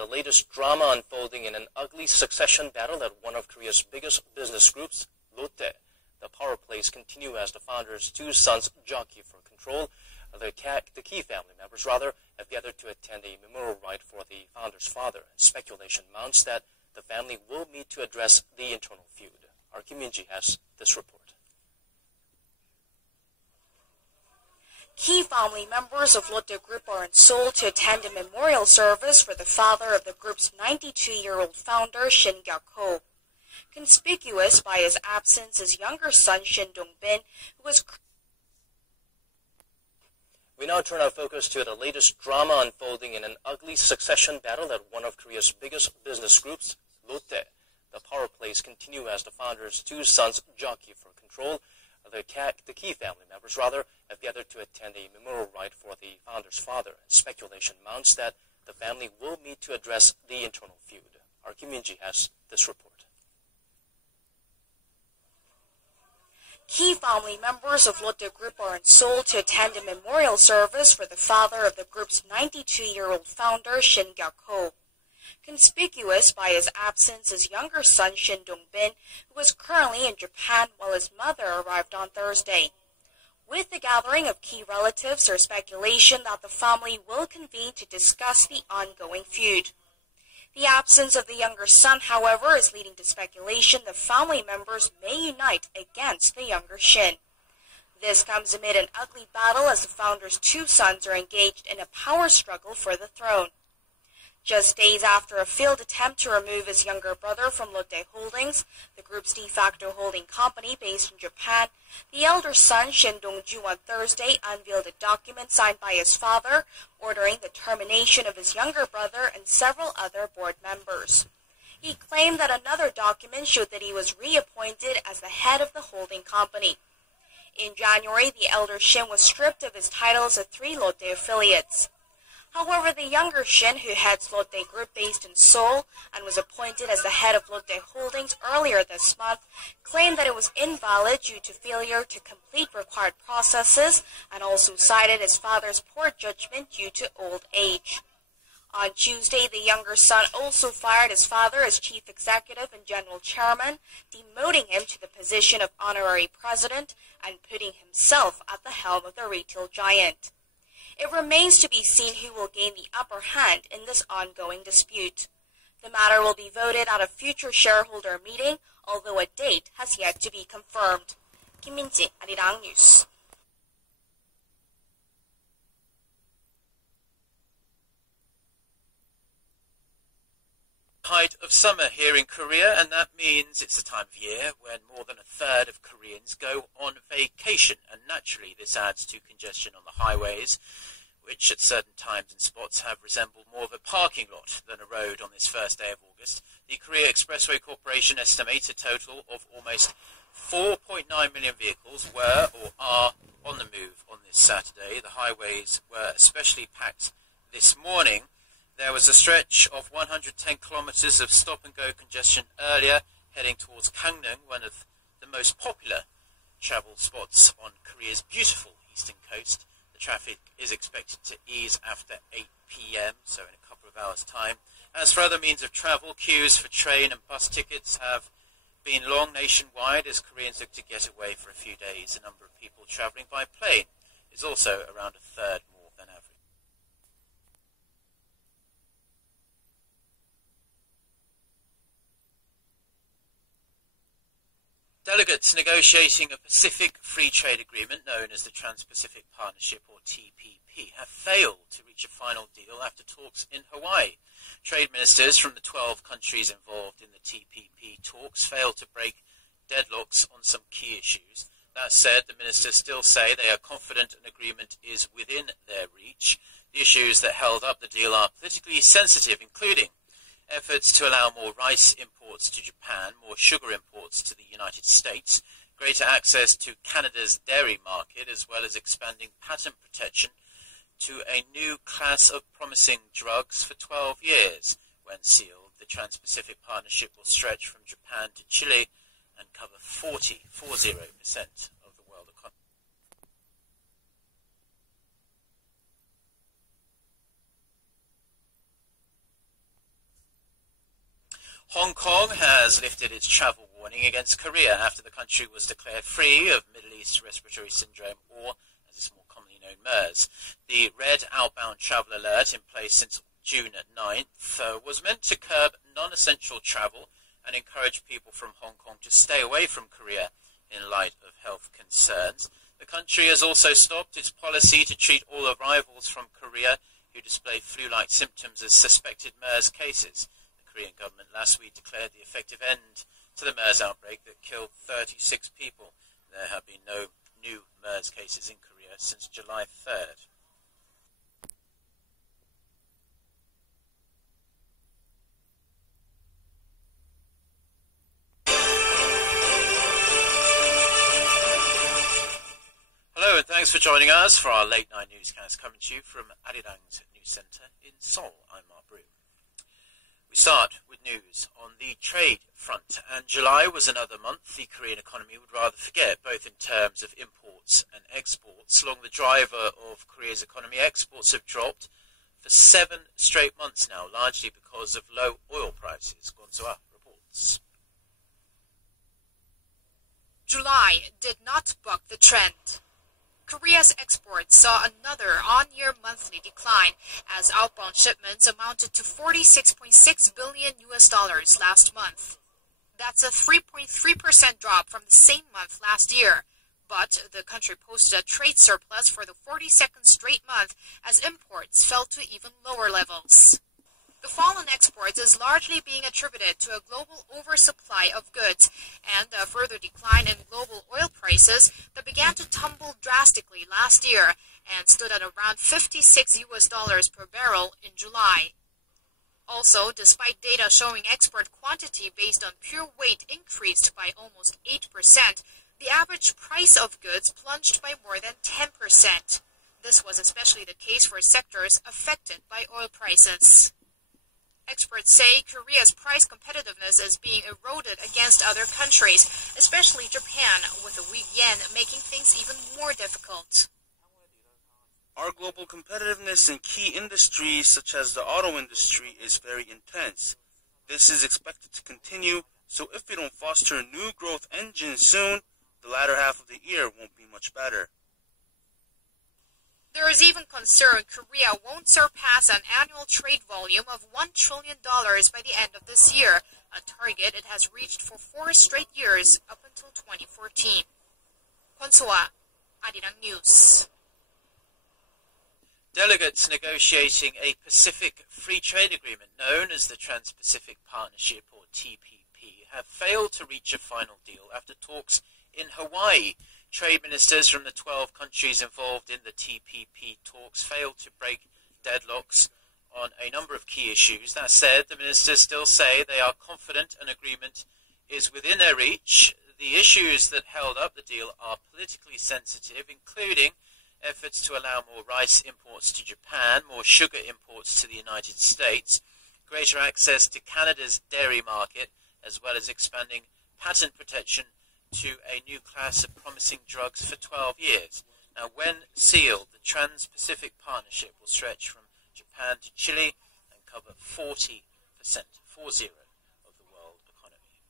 the latest drama unfolding in an ugly succession battle at one of Korea's biggest business groups, Lotte. The power plays continue as the founder's two sons jockey for control. The key family members, have gathered to attend a memorial rite for the founder's father. Speculation mounts that the family will meet to address the internal feud. Our Kim Min-ji has this report. Key family members of Lotte Group are in Seoul to attend a memorial service for the father of the group's 92-year-old founder, Shin Gyuk-ho. Conspicuous by his absence, his younger son, Shin Dong-bin, who was... We now turn our focus to the latest drama unfolding in an ugly succession battle at one of Korea's biggest business groups, Lotte. The power plays continue as the founder's two sons jockey for control. The key family members, have gathered to attend a memorial rite for the founder's father. Speculation mounts that the family will meet to address the internal feud. Our Kim Min-ji has this report. Key family members of Lotte Group are in Seoul to attend a memorial service for the father of the group's 92-year-old founder, Shin Gyuk-ho. Conspicuous by his absence, his younger son, Shin Dong-bin, who was currently in Japan while his mother arrived on Thursday. With the gathering of key relatives, there's speculation that the family will convene to discuss the ongoing feud. The absence of the younger son, however, is leading to speculation the family members may unite against the younger Shin. This comes amid an ugly battle as the founder's two sons are engaged in a power struggle for the throne. Just days after a failed attempt to remove his younger brother from Lotte Holdings, the group's de facto holding company based in Japan, the elder son, Shin Dong-ju, on Thursday unveiled a document signed by his father ordering the termination of his younger brother and several other board members. He claimed that another document showed that he was reappointed as the head of the holding company. In January, the elder Shin was stripped of his titles at 3 Lotte affiliates. However, the younger Shin, who heads Lotte Group based in Seoul and was appointed as the head of Lotte Holdings earlier this month, claimed that it was invalid due to failure to complete required processes and also cited his father's poor judgment due to old age. On Tuesday, the younger son also fired his father as chief executive and general chairman, demoting him to the position of honorary president and putting himself at the helm of the retail giant. It remains to be seen who will gain the upper hand in this ongoing dispute. The matter will be voted at a future shareholder meeting, although a date has yet to be confirmed. Kim Min-ji, Arirang News. Height of summer here in Korea, and that means it's a time of year when more than a third of Koreans go on vacation, and naturally this adds to congestion on the highways, which at certain times and spots have resembled more of a parking lot than a road on this first day of August. The Korea Expressway Corporation estimates a total of almost 4.9 million vehicles were or are on the move on this Saturday. The highways were especially packed this morning. There was a stretch of 110 kilometers of stop-and-go congestion earlier, heading towards Gangneung, one of the most popular travel spots on Korea's beautiful eastern coast. The traffic is expected to ease after 8 p.m., so in a couple of hours' time. As for other means of travel, queues for train and bus tickets have been long nationwide as Koreans look to get away for a few days. The number of people travelling by plane is also around a third more than average. Delegates negotiating a Pacific Free Trade Agreement known as the Transe-Pacific Partnership, or TPP, have failed to reach a final deal after talks in Hawaii. Trade ministers from the 12 countries involved in the TPP talks failed to break deadlocks on some key issues. That said, the ministers still say they are confident an agreement is within their reach. The issues that held up the deal are politically sensitive, including efforts to allow more rice imports to Japan, more sugar imports to the United States, greater access to Canada's dairy market, as well as expanding patent protection to a new class of promising drugs for 12 years. When sealed, the Trans-Pacific Partnership will stretch from Japan to Chile and cover 40% of the world economy. Hong Kong has lifted its travel warning against Korea after the country was declared free of Middle East Respiratory Syndrome, or, as it's more commonly known, MERS. The red outbound travel alert, in place since June 9th, was meant to curb non-essential travel and encourage people from Hong Kong to stay away from Korea in light of health concerns. The country has also stopped its policy to treat all arrivals from Korea who display flu-like symptoms as suspected MERS cases. The Korean government last week declared the effective end to the MERS outbreak that killed 36 people. There have been no new MERS cases in Korea since July 3rd. Hello and thanks for joining us for our late night newscast coming to you from Arirang's News Centre in Seoul. I'm Mark Broom. We start with news on the trade front, and July was another month the Korean economy would rather forget, both in terms of imports and exports. Along the driver of Korea's economy, exports have dropped for 7 straight months now, largely because of low oil prices. Gwon-soa reports. July did not buck the trend. Korea's exports saw another on-year monthly decline as outbound shipments amounted to $46.6 billion last month. That's a 3.3% drop from the same month last year, but the country posted a trade surplus for the 42nd straight month as imports fell to even lower levels. The fall in exports is largely being attributed to a global oversupply of goods and a further decline in global oil prices that began to tumble drastically last year and stood at around $56 per barrel in July. Also, despite data showing export quantity based on pure weight increased by almost 8%, the average price of goods plunged by more than 10%. This was especially the case for sectors affected by oil prices. Experts say Korea's price competitiveness is being eroded against other countries, especially Japan, with the weak yen making things even more difficult. Our global competitiveness in key industries such as the auto industry is very intense. This is expected to continue, so if we don't foster new growth engines soon, the latter half of the year won't be much better. There is even concern Korea won't surpass an annual trade volume of $1 trillion by the end of this year, a target it has reached for 4 straight years up until 2014. Gwon-soa, Arirang News. Delegates negotiating a Pacific Free Trade Agreement known as the Transe-Pacific Partnership, or TPP, have failed to reach a final deal after talks in Hawaii. Trade ministers from the 12 countries involved in the TPP talks failed to break deadlocks on a number of key issues. That said, the ministers still say they are confident an agreement is within their reach. The issues that held up the deal are politically sensitive, including efforts to allow more rice imports to Japan, more sugar imports to the United States, greater access to Canada's dairy market, as well as expanding patent protection to a new class of promising drugs for 12 years. Now, when sealed, the Trans-Pacific Partnership will stretch from Japan to Chile and cover 40% of the world economy.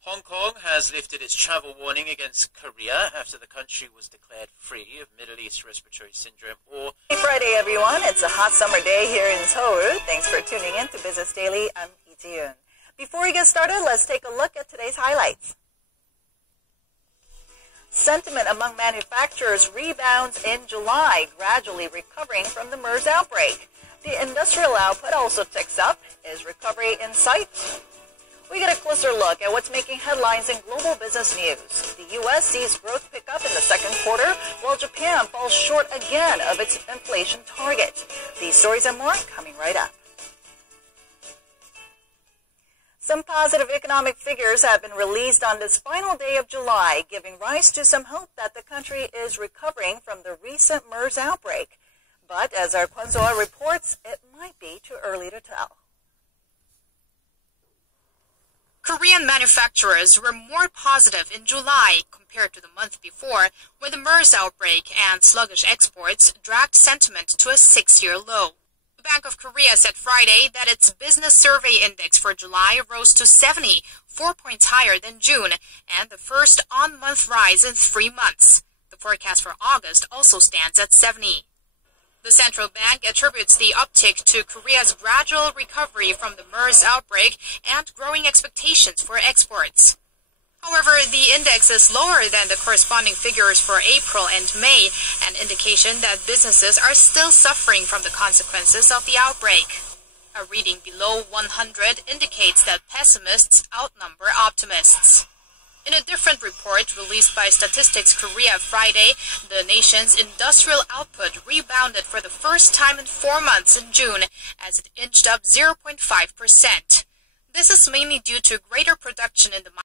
Hong Kong has lifted its travel warning against Korea after the country was declared free of Middle East Respiratory Syndrome, or... Happy Friday, everyone. It's a hot summer day here in Seoul. Thanks for tuning in to Business Daily. I'm Lee Ji-yoon. Before we get started, let's take a look at today's highlights. Sentiment among manufacturers rebounds in July, gradually recovering from the MERS outbreak. The industrial output also ticks up. Is recovery in sight? We get a closer look at what's making headlines in global business news. The U.S. sees growth pick up in the second quarter, while Japan falls short again of its inflation target. These stories and more coming right up. Some positive economic figures have been released on this final day of July, giving rise to some hope that the country is recovering from the recent MERS outbreak. But as our Gwon-soa reports, it might be too early to tell. Korean manufacturers were more positive in July compared to the month before, when the MERS outbreak and sluggish exports dragged sentiment to a 6-year low. The Bank of Korea said Friday that its business survey index for July rose to 70, 4 points higher than June, and the first on-month rise in 3 months. The forecast for August also stands at 70. The central bank attributes the uptick to Korea's gradual recovery from the MERS outbreak and growing expectations for exports. However, the index is lower than the corresponding figures for April and May, an indication that businesses are still suffering from the consequences of the outbreak. A reading below 100 indicates that pessimists outnumber optimists. In a different report released by Statistics Korea Friday, the nation's industrial output rebounded for the first time in 4 months in June, as it inched up 0.5%. This is mainly due to greater production in the